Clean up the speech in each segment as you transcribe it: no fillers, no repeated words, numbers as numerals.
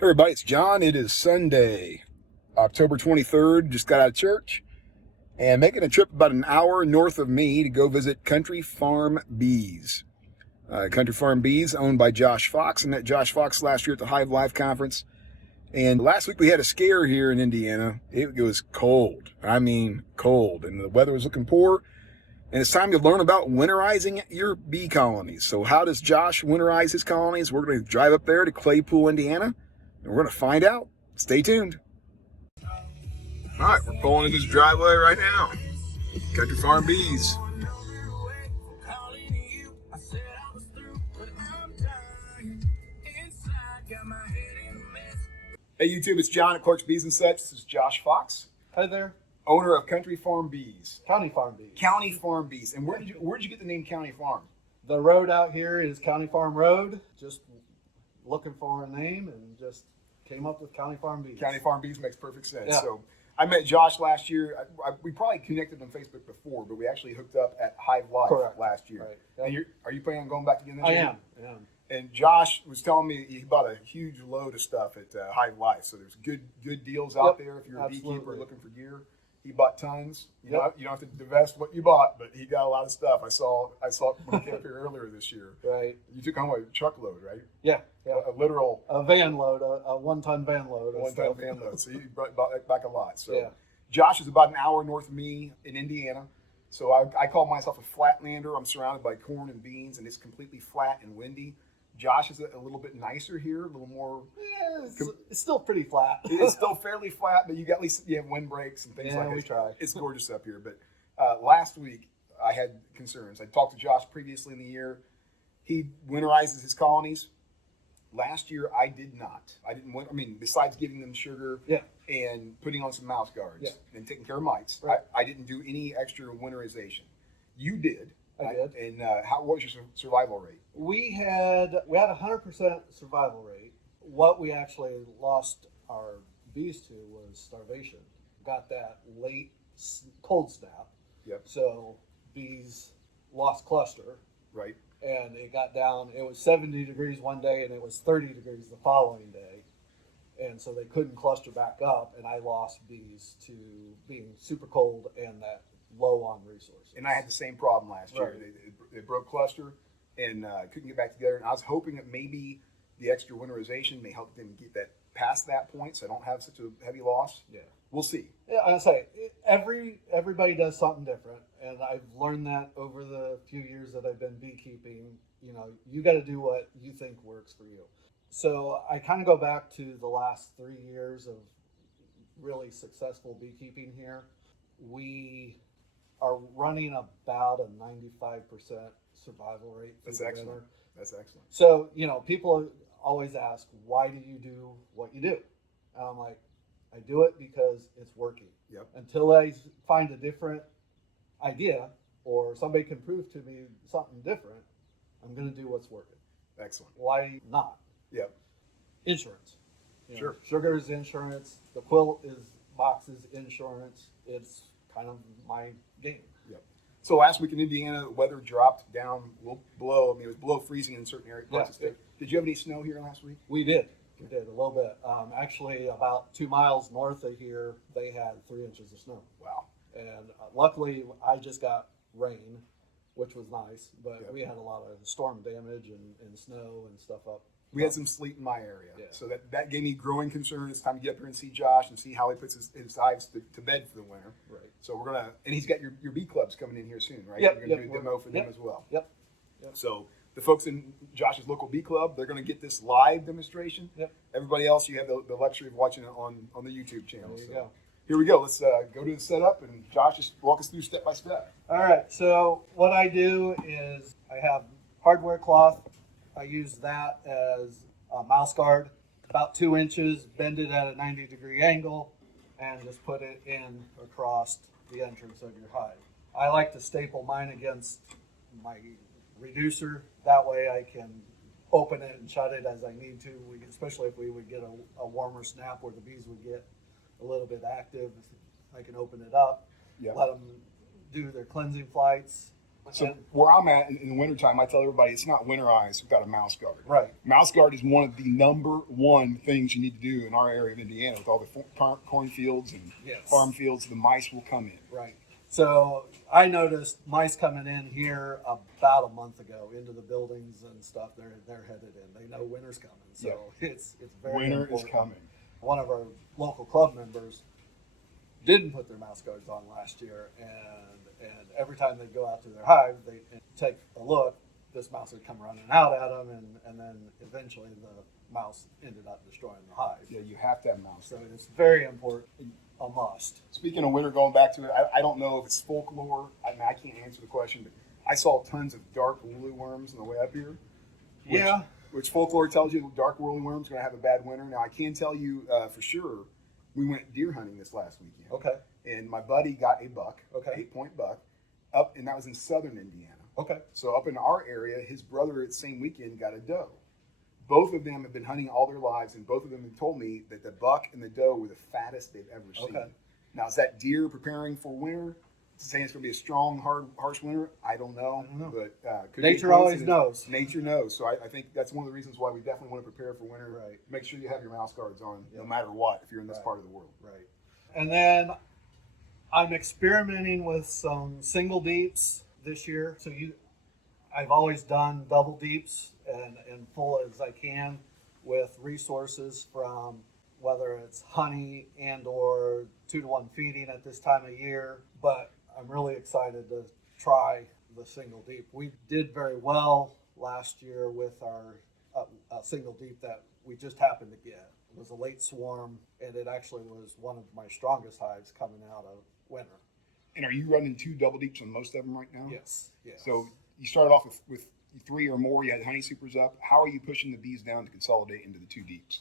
Hey everybody, it's John. It is Sunday, October 23rd. Just got out of church and making a trip about an hour north of me to go visit Country Farm Bees. Country Farm Bees, owned by Josh Fox. I met Josh Fox last year at the Hive Live conference. And last week we had a scare here in Indiana. It was cold. I mean, cold. And the weather was looking poor. And it's time to learn about winterizing your bee colonies. So how does Josh winterize his colonies? We're going to drive up there to Claypool, Indiana, and we're going to find out. Stay tuned. All right, we're pulling in this driveway right now. Country Farm Bees. Hey YouTube, it's John at Clark's Bees and Such. This is Josh Fox. Hi there. Owner of Country Farm Bees. County Farm Bees. County Farm Bees. And where'd you get the name County Farm? The road out here is County Farm Road. Just looking for a name and just came up with County Farm Bees. County Farm Bees makes perfect sense. Yeah. So I met Josh last year. We probably connected on Facebook before, but we actually hooked up at Hive Live last year. Right. Yep. And are you planning on going back again this I year? am. And Josh was telling me he bought a huge load of stuff at Hive Life. So there's good deals out there if you're a beekeeper looking for gear. He bought tons. You don't have to divest what you bought, but he got a lot of stuff. I saw when he came up here earlier this year. Right. You took home a truckload, right? Yeah. A literal. A van load, a one-ton van load. A one-ton van load. So you brought back a lot. So yeah. Josh is about an hour north of me in Indiana. So I call myself a flatlander. I'm surrounded by corn and beans, and it's completely flat and windy. Josh is a little bit nicer here, a little more. Yeah, it's still pretty flat. It's still fairly flat, but at least you have windbreaks and things like that. We try. It's gorgeous up here. But last week I had concerns. I talked to Josh previously in the year. He winterizes his colonies. Last year I did not. I didn't. Besides giving them sugar and putting on some mouse guards and taking care of mites, right. I didn't do any extra winterization. You did. I did. And what was your survival rate? We had 100% survival rate. What we actually lost our bees to was starvation. Got that late cold snap. Yep. So bees lost cluster. Right. And it got down. It was 70 degrees one day, and it was 30 degrees the following day. And so they couldn't cluster back up, and I lost bees to being super cold and that low on resources. And I had the same problem last year. Right. They broke cluster and couldn't get back together. And I was hoping that maybe the extra winterization may help them get that past that point, so I don't have such a heavy loss. Yeah, we'll see. Yeah, I say everybody does something different, and I've learned that over the few years that I've been beekeeping. You got to do what you think works for you. So I kind of go back to the last 3 years of really successful beekeeping here. We are running about a 95% survival rate for the winter. That's excellent. So, people always ask, why do you do what you do? And I'm like, I do it because it's working. Yep. Until I find a different idea or somebody can prove to me something different, I'm going to do what's working. Excellent. Why not? Yep. Insurance. Sure. Sugar is insurance. The quilt boxes insurance. It's kind of my game. Yep. So last week in Indiana, the weather dropped down below. It was below freezing in certain areas. Yeah. Did you have any snow here last week? We did. We did a little bit. Actually, about 2 miles north of here, they had 3 inches of snow. Wow. And luckily, I just got rain, which was nice. But we had a lot of storm damage and snow and stuff up. We had some sleet in my area, so that gave me growing concern. It's time to get up here and see Josh and see how he puts his hives to bed for the winter. Right. So we're and he's got your bee clubs coming in here soon, right? Yep. You're going to do a demo for them as well. Yep. So the folks in Josh's local bee club, they're going to get this live demonstration. Yep. Everybody else, you have the luxury of watching it on the YouTube channel. There you go. Here we go. Let's go to the setup, and Josh, just walk us through step by step. All right. So what I do is I have hardware cloth. I use that as a mouse guard, about 2 inches, bend it at a 90-degree angle, and just put it in across the entrance of your hive. I like to staple mine against my reducer. That way I can open it and shut it as I need to, especially if we would get a warmer snap where the bees would get a little bit active. I can open it up, let them do their cleansing flights, So And- where I'm at in the wintertime, I tell everybody it's not winterize without a mouse guard. right. Mouse guard is one of the number one things you need to do in our area of Indiana with all the cornfields and Yes. farm fields. The mice will come in. Right. So I noticed mice coming in here about a month ago into the buildings and stuff. They're headed in. They know winter's coming. So it's very Winter important. is coming. One of our local club members didn't put their mouse guards on last year, and every time they go out to their hive, they take a look. This mouse would come running out at them, and then eventually the mouse ended up destroying the hive. Yeah, you have to have mouse. So it's very important, a must. Speaking of winter, going back to it, I don't know if it's folklore. I mean, I can't answer the question, but I saw tons of dark woolly worms on the way up here. Which folklore tells you dark woolly worms are going to have a bad winter. Now, I can tell you for sure, we went deer hunting this last weekend. Okay. And my buddy got a buck, Okay. 8-point buck, up, and that was in southern Indiana. Okay. So up in our area, his brother at the same weekend got a doe. Both of them have been hunting all their lives, and both of them have told me that the buck and the doe were the fattest they've ever seen. Okay. Now, is that deer preparing for winter? Saying it's going to be a strong, harsh winter? I don't know. But could be a Nature always coincidence. knows. Nature knows. So I think that's one of the reasons why we definitely want to prepare for winter. Right. Make sure you have your mouse guards on, no Yep. matter what, if you're in this Right. part of the world. Right. And then I'm experimenting with some single deeps this year. So I've always done double deeps and full as I can with resources from whether it's honey and or 2-to-1 feeding at this time of year. But I'm really excited to try the single deep. We did very well last year with our single deep that we just happened to get. It was a late swarm, and it actually was one of my strongest hives coming out of winter. And are you running 2 double deeps on most of them right now? Yes. Yes. So you started off with 3 or more. You had honey supers up. How are you pushing the bees down to consolidate into the 2 deeps?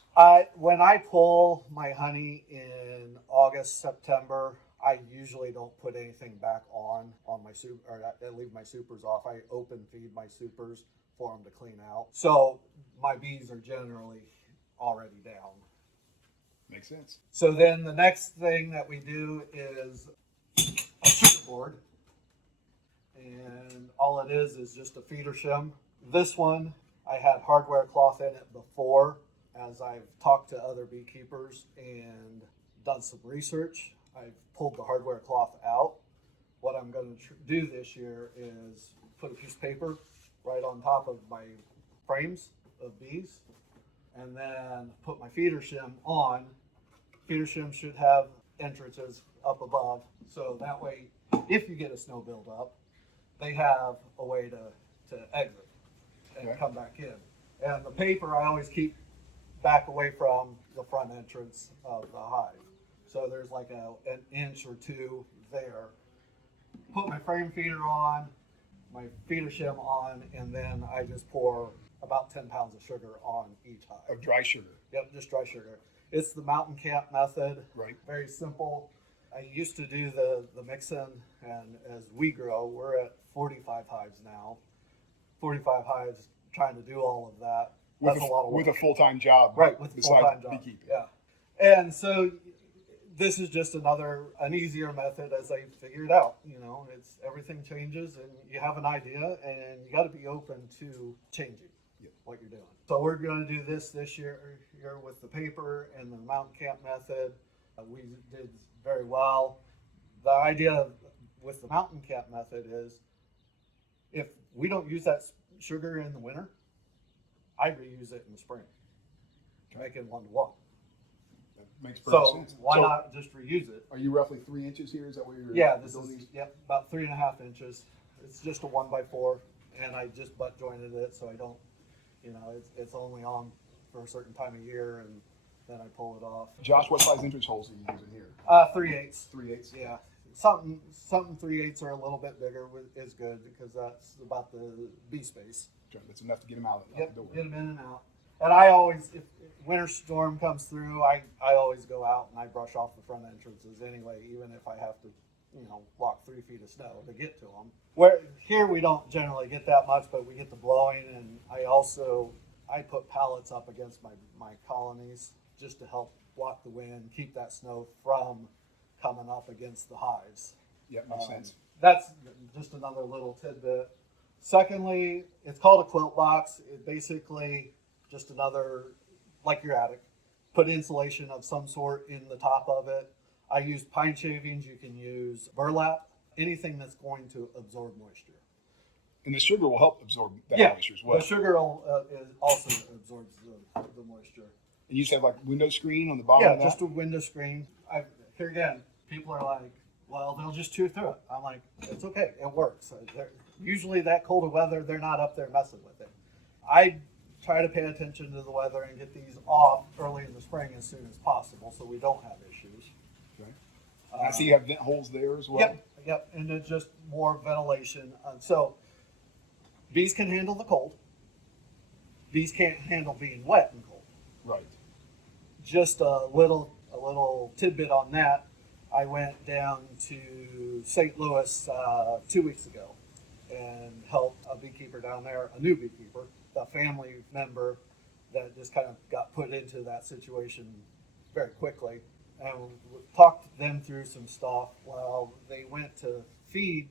When I pull my honey in August, September, I usually don't put anything back on my super, or I leave my supers off. I open feed my supers for them to clean out. So my bees are generally already down. Makes sense. So then the next thing that we do is a sugar board. And all it is just a feeder shim. This one, I had hardware cloth in it before, as I've talked to other beekeepers and done some research. I've pulled the hardware cloth out. What I'm going to do this year is put a piece of paper right on top of my frames of bees, and then put my feeder shim on. Feeder shim should have entrances up above, so that way, if you get a snow buildup, they have a way to exit and come back in. And the paper I always keep back away from the front entrance of the hive. So there's like an inch or 2 there. Put my frame feeder on, my feeder shim on, and then I just pour about 10 pounds of sugar on each hive. Of dry sugar. Yep, just dry sugar. It's the mountain camp method. Right. Very simple. I used to do the mixing, and as we grow, we're at 45 hives now. 45 hives, trying to do all of that. That's a lot of work. With a full-time job. Right, with a besides full-time job. beekeeping. Yeah. And so this is just an easier method as I figured out. You know, everything changes, and you have an idea, and you got to be open to changing what you're doing. So we're going to do this year with the paper and the mountain camp method. We did very well. The idea with the mountain camp method is if we don't use that sugar in the winter, I reuse it in the spring, making 1-to-1. That makes perfect So sense. why So not just reuse it? Are you roughly 3 inches here? Is that what you're? Yeah, this is about 3.5 inches. It's just a 1x4, and I just butt jointed it so I don't, it's only on for a certain time of year, and then I pull it off. Josh, what size entrance holes are you using here? 3/8. 3/8. Yeah, something 3/8 are a little bit bigger is good because that's about the bee space. Okay, that's enough to get them out of the door. Get them in and out. And I always, if winter storm comes through, I always go out and I brush off the front entrances anyway, even if I have to, walk 3 feet of snow to get to them. Where here we don't generally get that much, but we get the blowing, and I put pallets up against my colonies just to help block the wind, keep that snow from coming up against the hives. Yeah, makes sense. that's just another little tidbit. Secondly, it's called a quilt box. It basically just another, like your attic, put insulation of some sort in the top of it. I use pine shavings. You can use burlap, anything that's going to absorb moisture. And the sugar will help absorb that moisture as well. The sugar also absorbs the moisture. And you just have like window screen on the bottom of that? Yeah, just a window screen. Here again, people are like, well, they'll just chew through it. I'm like, it's okay. It works. Usually that colder weather, they're not up there messing with it. I try to pay attention to the weather and get these off early in the spring as soon as possible so we don't have issues. Okay. I see you have vent holes there as well. Yep. And it's just more ventilation. So bees can handle the cold. Bees can't handle being wet and cold. Right. Just a little tidbit on that. I went down to St. Louis 2 weeks ago and helped a beekeeper down there, a new beekeeper, a family member that just kind of got put into that situation very quickly, and talked them through some stuff. Well, they went to feed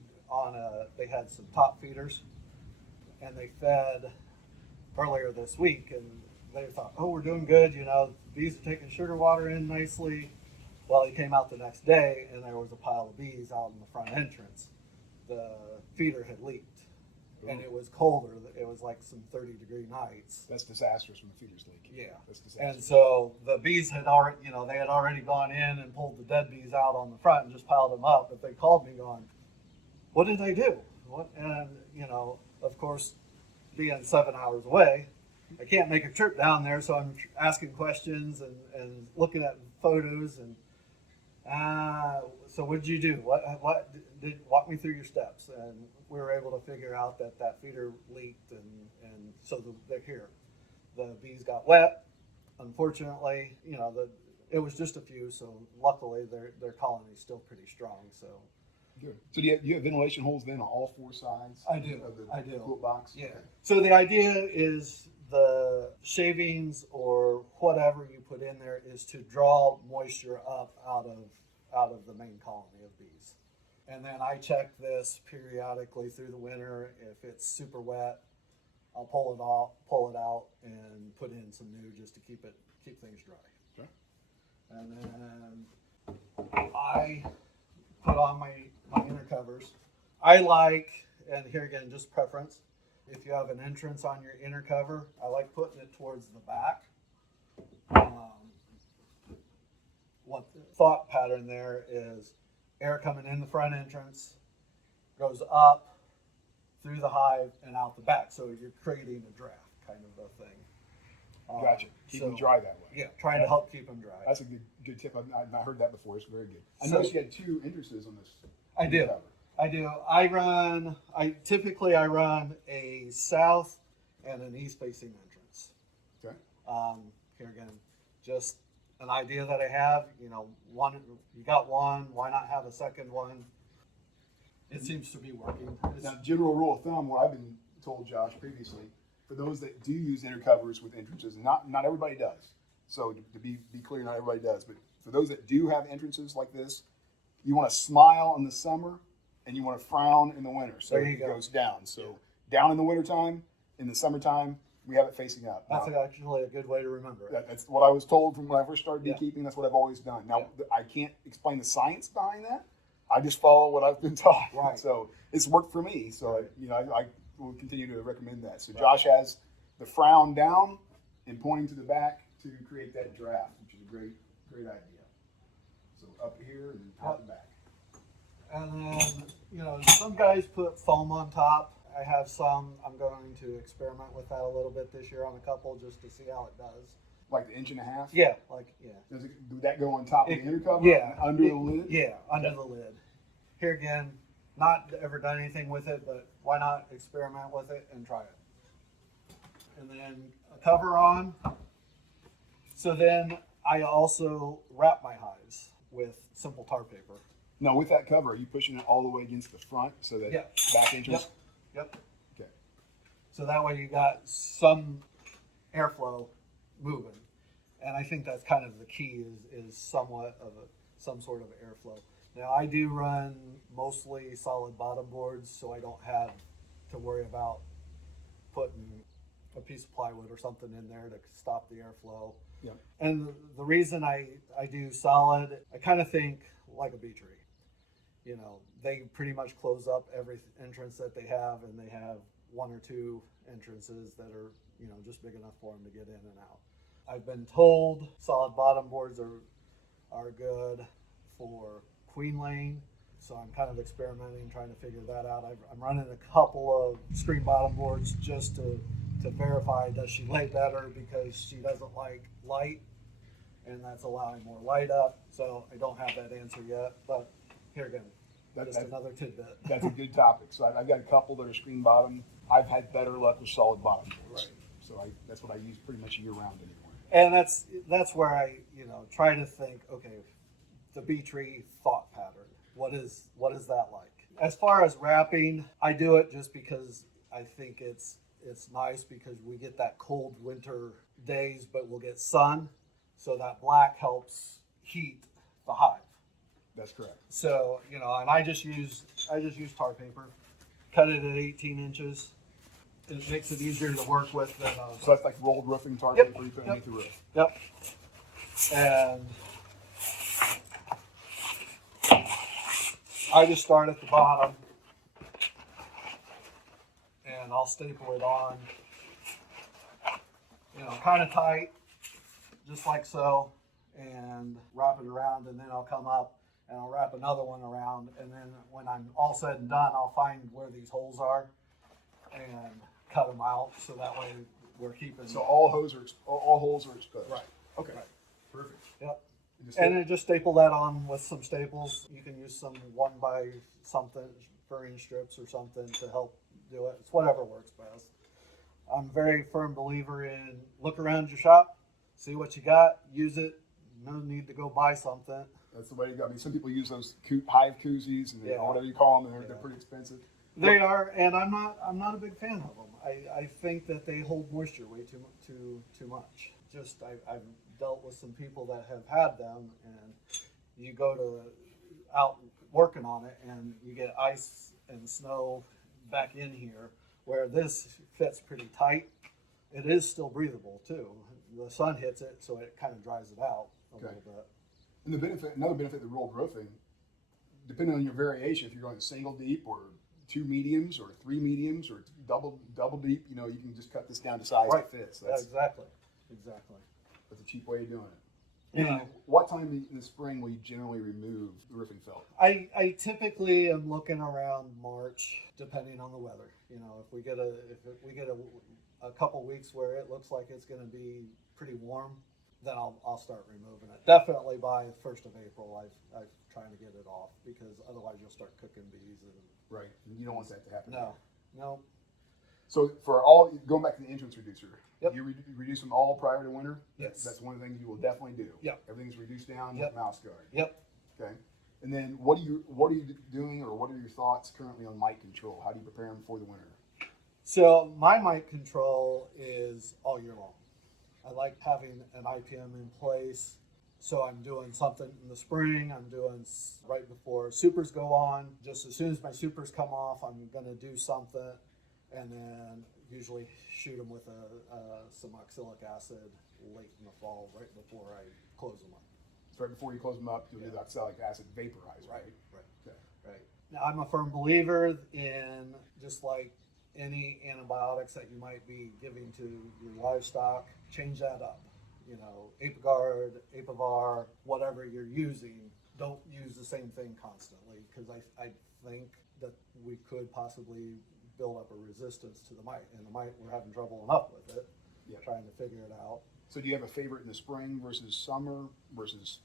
they had some top feeders, and they fed earlier this week, and they thought, oh, we're doing good, bees are taking sugar water in nicely. Well, he came out the next day, and there was a pile of bees out in the front entrance. The feeder had leaked, and it was colder. It was like some 30-degree nights. That's disastrous when the feeder's leaking. Yeah. That's disastrous. And so the bees had already, they had already gone in and pulled the dead bees out on the front and just piled them up. But they called me going, what did they do? And, of course, being 7 hours away, I can't make a trip down there, so I'm asking questions and looking at photos and so what did you do? What did walk me through your steps? And we were able to figure out that feeder leaked, and so they're here. The bees got wet. Unfortunately, it was just a few. So luckily, their colony is still pretty strong. So good. So do you have ventilation holes then on all four sides? I do. Of the quilt box? Yeah. So the idea is the shavings or whatever you put in there is to draw moisture up out of the main colony of bees. And then I check this periodically through the winter. If it's super wet, I'll pull it out and put in some new just to keep things dry. Okay. And then I put on my inner covers. I like, and here again, just preference, if you have an entrance on your inner cover, I like putting it towards the back. What the thought pattern there is air coming in the front entrance, goes up through the hive and out the back. So you're creating a draft kind of a thing. Gotcha. Keep them dry that way. Yeah, trying to help keep them dry. That's a good tip. I've not heard that before. It's very good. I noticed you had two entrances on this. I do. I typically run a south and an east facing entrance. Okay. Here again, just an idea that I have, you got one, why not have a second one? It seems to be working. Now, general rule of thumb, what I've been told, Josh, previously, for those that do use inner covers with entrances, not everybody does. So to be clear, not everybody does, but for those that do have entrances like this, you want to smile in the summer and you want to frown in the winter. So it goes down. So down in the wintertime, in the summertime, we have it facing up. That's actually a good way to remember it. That's what I was told from when I first started beekeeping. That's what I've always done. Now, I can't explain the science behind that. I just follow what I've been taught. Right. So it's worked for me. So I will continue to recommend that. So Josh has the frown down and pointing to the back to create that draft, which is a great idea. So up here and out the back. And then, some guys put foam on top. I have some. I'm going to experiment with that a little bit this year on a couple just to see how it does. Like the 1.5 inches? Yeah, Would that go on top of the inner cover? Yeah. Under the lid? Yeah, under the lid. Here again, not ever done anything with it, but why not experiment with it and try it? And then a cover on. So then I also wrap my hives with simple tar paper. Now, with that cover, are you pushing it all the way against the front so that back entrance? Yep. Okay. So that way you got some airflow moving. And I think that's kind of the key is somewhat of some sort of airflow. Now I do run mostly solid bottom boards, so I don't have to worry about putting a piece of plywood or something in there to stop the airflow. Yep. And the reason I do solid, I kind of think like a bee tree. You know, they pretty much close up every entrance that they have, and they have one or two entrances that are, you know, just big enough for them to get in and out. I've been told solid bottom boards are good for queen laying, so I'm kind of experimenting, trying to figure that out. I'm running a couple of screen bottom boards just to verify, does she lay better, because she doesn't like light, and that's allowing more light up. So I don't have that answer yet, but here again, just another tidbit. That's a good topic. So I've got a couple that are screen bottom. I've had better luck with solid bottom boards. Right. So that's what I use pretty much year round anymore. And that's where I, you know, try to think, okay, the bee tree thought pattern. What is that like? As far as wrapping, I do it just because I think it's nice, because we get that cold winter days, but we'll get sun, so that black helps heat the hive. That's correct. So, you know, and I just use tar paper, cut it at 18 inches. It makes it easier to work with than so that's like rolled roofing tar Yep, paper you put yep. underneath the roof. Yep. And I just start at the bottom, and I'll staple it on, you know, kind of tight, just like so, and wrap it around, and then I'll come up and I'll wrap another one around, and then when I'm all said and done, I'll find where these holes are and cut them out, so that way we're keeping. So all holes are exposed. Right. Okay. Right. Perfect. Yep. And then just staple that on with some staples. You can use some 1 by something, furring strips or something to help do it. It's whatever works best. I'm a very firm believer in look around your shop, see what you got, use it. No need to go buy something. That's the way to go. I mean, some people use those hive koozies and Yeah. whatever you call them, and they're pretty expensive. They are, and I'm not a big fan of them. I think that they hold moisture way too much. Just I've dealt with some people that have had them, and you go to out working on it, and you get ice and snow back in here, where this fits pretty tight. It is still breathable too. The sun hits it, so it kind of dries it out a little bit. And another benefit of the rolled roofing, depending on your variation, if you're going single deep or 2 mediums or 3 mediums or double deep, you know, you can just cut this down to size it fits. That's exactly. That's a cheap way of doing it. And what time in the spring will you generally remove the roofing felt? I typically am looking around March, depending on the weather. You know, if we get a couple weeks where it looks like it's going to be pretty warm, then I'll start removing it. Definitely by the 1st of April, I'm trying to get it off, because otherwise you'll start cooking bees. Right, and you don't want that to happen. No. So going back to the entrance reducer, you reduce them all prior to winter? Yes. That's one of the things you will definitely do. Yep. Everything's reduced down with mouse guard. Yep. Okay. And then what are you doing, or what are your thoughts currently on mite control? How do you prepare them for the winter? So my mite control is all year long. I like having an IPM in place. So I'm doing something in the spring. I'm doing right before supers go on. Just as soon as my supers come off, I'm going to do something, and then usually shoot them with some oxalic acid late in the fall, right before I close them up. So right before you close them up, you'll do the oxalic acid vaporize, right? Right. Right. Now, I'm a firm believer in, just like any antibiotics that you might be giving to your livestock, change that up. You know, Apiguard, Apivar, whatever you're using, don't use the same thing constantly, because I think that we could possibly build up a resistance to the mite, and the mite, we're having trouble enough with it, trying to figure it out. So do you have a favorite in the spring versus summer versus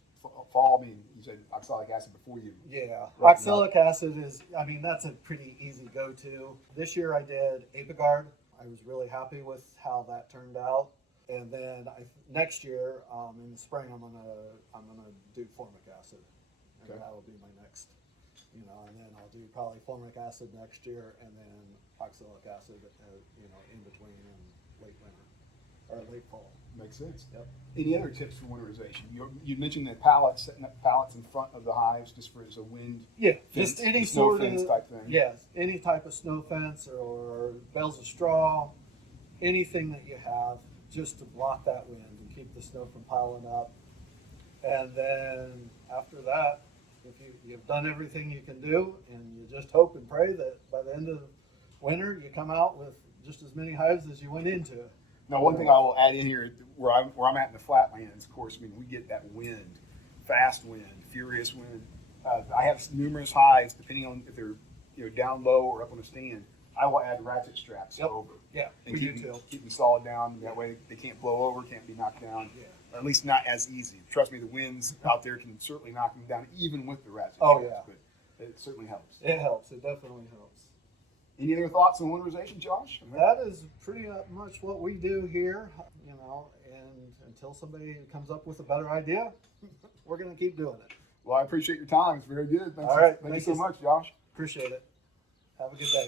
fall? I mean, you said oxalic acid before you. Yeah, oxalic acid is, I mean, that's a pretty easy go-to. This year I did Apiguard. I was really happy with how that turned out. And then next year, in the spring, I'm gonna do formic acid, and that'll be my next. You know, and then I'll do probably formic acid next year, and then oxalic acid, in between and late winter. or late fall. Makes sense. Yep. Any other tips for winterization? You mentioned the pallets, setting up pallets in front of the hives just for as a wind Yeah, fence, just any snow sort fence of type thing. yes, any type of snow fence or bales of straw, anything that you have, just to block that wind and keep the snow from piling up. And then after that, if you've done everything you can do, and you just hope and pray that by the end of winter you come out with just as many hives as you went into. Now, one thing I will add in here, where I'm at in the flatlands, of course, I mean, we get that wind, fast wind, furious wind. I have numerous hives, depending on if they're down low or up on a stand. I will add ratchet straps Yep. over. Yeah, And we do keep too. them solid down. That way they can't blow over, can't be knocked down. Yeah. Or at least not as easy. Trust me, the winds out there can certainly knock them down, even with the ratchet Oh, straps. yeah. But it certainly helps. It helps. It definitely helps. Any other thoughts on winterization, Josh? That is pretty much what we do here, and until somebody comes up with a better idea, we're going to keep doing it. Well, I appreciate your time. It's very good. All right. Thank you so much, Josh. Appreciate it. Have a good day.